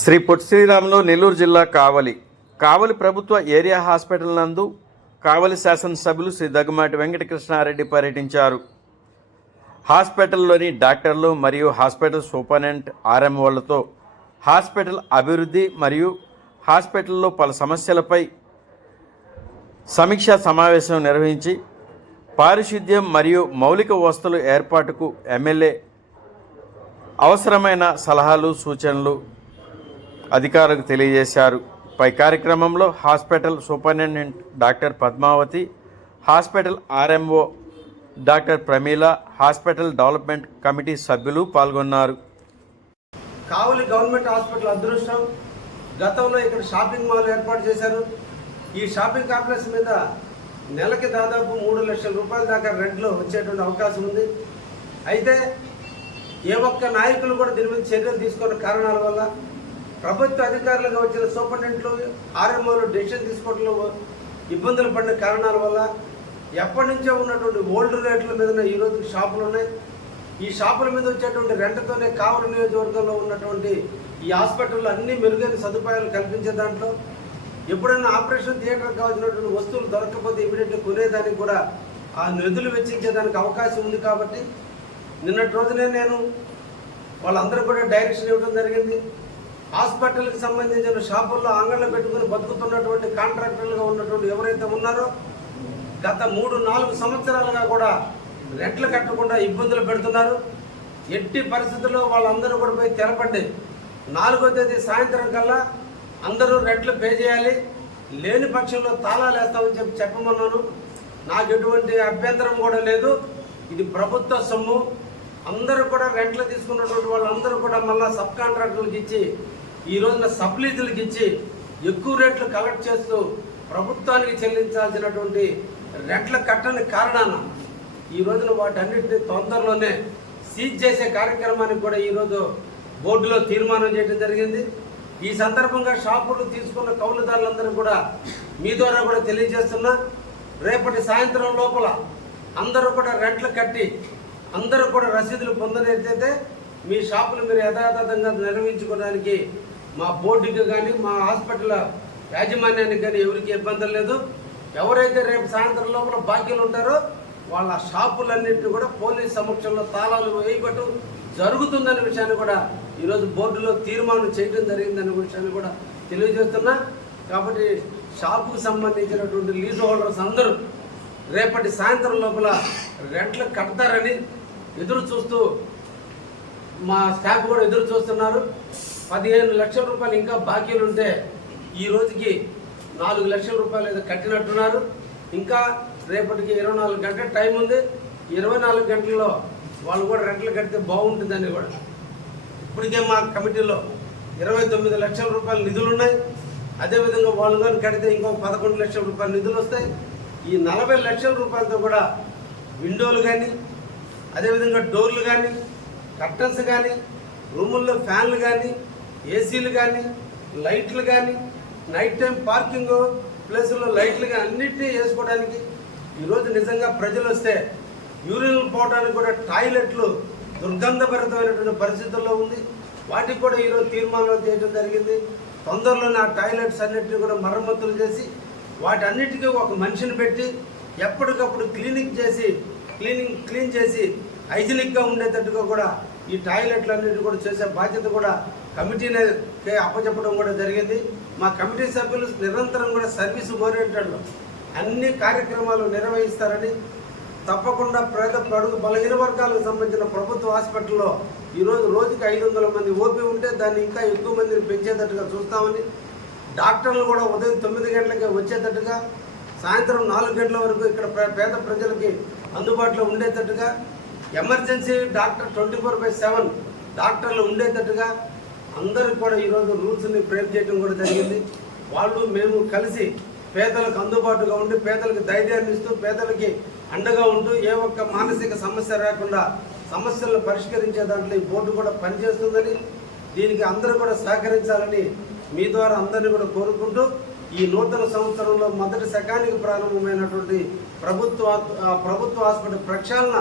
శ్రీ పొట్టి శ్రీరాములు నెల్లూరు జిల్లా కావలి. కావలి ప్రభుత్వ area hospital నందు కావలి శాసనసభ్యులు శ్రీ దగ్గమాటి వెంకటకృష్ణారెడ్డి పర్యటించారు. హాస్పిటల్లోని డాక్టర్లు మరియు హాస్పిటల్ సూపరింటెండెంట్ ఆర్ఎంఓలతో హాస్పిటల్ అభివృద్ధి మరియు హాస్పిటల్లో పలు సమస్యలపై సమీక్షా సమావేశం నిర్వహించి పారిశుద్ధ్యం మరియు మౌలిక వసతుల ఏర్పాటుకు ఎమ్మెల్యే అవసరమైన సలహాలు సూచనలు అధికారులకు తెలియజేశారు. పై కార్యక్రమంలో hospital superintendent doctor Padmavati hospital RMO doctor Pramila hospital development committee సభ్యులు పాల్గొన్నారు. కావలి గవర్నమెంట్ హాస్పిటల్ అదృష్టం. గతంలో ఇక్కడ షాపింగ్ మాల్ ఏర్పాటు చేశారు. ఈ షాపింగ్ కాంప్లెక్స్ మీద నెలకి దాదాపు మూడు లక్షల రూపాయల దాకా రెంట్లో వచ్చేటువంటి అవకాశం ఉంది. అయితే ఏ ఒక్క నాయకులు కూడా దీని మీద చర్యలు తీసుకున్న కారణాల వల్ల ప్రభుత్వ అధికారులుగా వచ్చిన సూపరింటెండెంట్లు ఆర్ఎంఓలు డెసిషన్ తీసుకోవడంలో ఇబ్బందులు పడిన కారణాల వల్ల ఎప్పటి నుంచో ఉన్నటువంటి ఓల్డ్ రేట్ల మీద ఈరోజు షాపులు ఉన్నాయి. ఈ షాపుల మీద వచ్చేటువంటి రెంట్తోనే కావలి నియోజకవర్గంలో ఉన్నటువంటి ఈ హాస్పిటల్లో అన్ని మెరుగైన సదుపాయాలు కల్పించే దాంట్లో ఎప్పుడైనా ఆపరేషన్ థియేటర్ కావాల్సినటువంటి వస్తువులు దొరకకపోతే ఇమీడియట్గా కొనేదానికి కూడా ఆ నిధులు వెచ్చించేదానికి అవకాశం ఉంది కాబట్టి నిన్నటి రోజునే నేను వాళ్ళందరూ కూడా డైరెక్షన్ ఇవ్వడం జరిగింది. హాస్పిటల్కి సంబంధించిన షాపుల్లో అంగళ్ళు పెట్టుకుని బతుకుతున్నటువంటి కాంట్రాక్టర్లుగా ఉన్నటువంటి ఎవరైతే ఉన్నారో గత మూడు నాలుగు సంవత్సరాలుగా కూడా రెట్లు కట్టకుండా ఇబ్బందులు పెడుతున్నారు. ఎట్టి పరిస్థితుల్లో వాళ్ళందరూ కూడా పోయి తెలపండి నాలుగో తేదీ సాయంత్రం కల్లా అందరూ రెట్లు పే చేయాలి. లేని పక్షంలో తాళాలు వేస్తామని చెప్పి చెప్పమన్నాను. నాకు ఎటువంటి అభ్యంతరం కూడా లేదు. ఇది ప్రభుత్వ సొమ్ము. అందరూ కూడా రెంట్లు తీసుకున్నటువంటి వాళ్ళందరూ కూడా మళ్ళీ సబ్ కాంట్రాక్టులకు ఇచ్చి ఈ రోజున సబ్లీజులకు ఇచ్చి ఎక్కువ రేట్లు కలెక్ట్ చేస్తూ ప్రభుత్వానికి చెల్లించాల్సినటువంటి రెట్ల కట్టని కారణాన ఈ రోజున వాటన్నిటిని తొందరలోనే సీజ్ చేసే కార్యక్రమానికి కూడా ఈరోజు బోర్డులో తీర్మానం చేయడం జరిగింది. ఈ సందర్భంగా షాపులు తీసుకున్న కౌలుదారులందరూ కూడా మీ ద్వారా కూడా తెలియజేస్తున్నా. రేపటి సాయంత్రం లోపల అందరూ కూడా రెంట్లు కట్టి అందరూ కూడా రసీదులు పొందనైతే మీ షాపులు మీరు యథాతథంగా నిర్వహించుకోవడానికి మా బోర్డుకి కానీ మా హాస్పిటల్ యాజమాన్యానికి కానీ ఎవరికి ఇబ్బంది లేదు. ఎవరైతే రేపు సాయంత్రం లోపల బాకీలు ఉంటారో వాళ్ళ షాపులన్నింటినీ కూడా పోలీస్ సమక్షంలో తాళాలు వేయబట్టు జరుగుతుందనే విషయాన్ని కూడా ఈరోజు బోర్డులో తీర్మానం చేయడం జరిగిందనే విషయాన్ని కూడా తెలియజేస్తున్నా. కాబట్టి షాపుకు సంబంధించినటువంటి లీజ్ హోల్డర్స్ అందరూ రేపటి సాయంత్రం లోపల రెంట్లు కడతారని ఎదురు చూస్తూ మా స్టాఫ్ కూడా ఎదురు చూస్తున్నారు. పదిహేను లక్షల రూపాయలు ఇంకా బాకీలు ఉంటే ఈ రోజుకి నాలుగు లక్షల రూపాయలు ఏదో కట్టినట్టున్నారు. ఇంకా రేపటికి ఇరవై నాలుగు గంటల టైం ఉంది. ఇరవై నాలుగు గంటల్లో వాళ్ళు కూడా రెంట్లు కడితే బాగుంటుందని కూడా. ఇప్పటికే మా కమిటీలో ఇరవై తొమ్మిది లక్షల రూపాయల నిధులు ఉన్నాయి అదేవిధంగా వాళ్ళు కానీ కడితే ఇంకో పదకొండు లక్షల రూపాయల నిధులు వస్తాయి. ఈ నలభై లక్షల రూపాయలతో కూడా విండోలు కానీ అదేవిధంగా డోర్లు కానీ కర్టన్స్ కానీ రూముల్లో ఫ్యాన్లు కానీ ఏసీలు కానీ లైట్లు కానీ నైట్ టైం పార్కింగ్ ప్లేసుల్లో లైట్లు కానీ అన్నిటినీ వేసుకోవడానికి ఈరోజు నిజంగా ప్రజలు వస్తే యూరిన్లు పోవడానికి కూడా టాయిలెట్లు దుర్గంధభరితమైనటువంటి పరిస్థితుల్లో ఉంది. వాటికి కూడా ఈరోజు తీర్మానం చేయడం జరిగింది. తొందరలోనే ఆ టాయిలెట్స్ అన్నిటిని కూడా మరమ్మతులు చేసి వాటి అన్నిటికీ ఒక మనిషిని పెట్టి ఎప్పటికప్పుడు క్లీనింగ్ చేసి క్లీనింగ్ క్లీన్ చేసి హైజీనిక్గా ఉండేటట్టుగా కూడా ఈ టాయిలెట్లు అన్నిటి కూడా చేసే బాధ్యత కూడా కమిటీని అప్పచెప్పడం కూడా జరిగింది. మా కమిటీ సభ్యులు నిరంతరం కూడా సర్వీస్ ఓరియంటెడ్లో అన్ని కార్యక్రమాలు నిర్వహిస్తారని తప్పకుండా పేద పడుగు బలహీన వర్గాలకు సంబంధించిన ప్రభుత్వ హాస్పిటల్లో ఈరోజు రోజుకి ఐదు వందల మంది ఓపీ ఉంటే దాన్ని ఇంకా ఎక్కువ మందిని పెంచేటట్టుగా చూస్తామని డాక్టర్లు కూడా ఉదయం తొమ్మిది గంటలకే వచ్చేటట్టుగా సాయంత్రం నాలుగు గంటల వరకు ఇక్కడ పేద ప్రజలకి అందుబాటులో ఉండేటట్టుగా emergency doctor twenty four by seven డాక్టర్లు ఉండేటట్టుగా అందరికి కూడా ఈరోజు రూల్స్ని ఫ్రేమ్ చేయడం కూడా జరిగింది. వాళ్ళు మేము కలిసి పేదలకు అందుబాటుగా ఉండి పేదలకు ధైర్యాన్ని ఇస్తూ పేదలకి అండగా ఉంటూ ఏ ఒక్క మానసిక సమస్య రాకుండా సమస్యలను పరిష్కరించే దాంట్లో ఈ బోర్డు కూడా పనిచేస్తుందని దీనికి అందరూ కూడా సహకరించాలని మీ ద్వారా అందరినీ కూడా కోరుకుంటూ ఈ నూతన సంవత్సరంలో మొదటి శకానికి ప్రారంభమైనటువంటి ప్రభుత్వ ప్రభుత్వ హాస్పిటల్ ప్రక్షాళన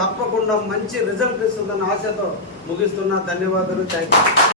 తప్పకుండా మంచి రిజల్ట్ ఇస్తుందన్న ఆశతో ముగిస్తున్నా. ధన్యవాదాలు. Thank you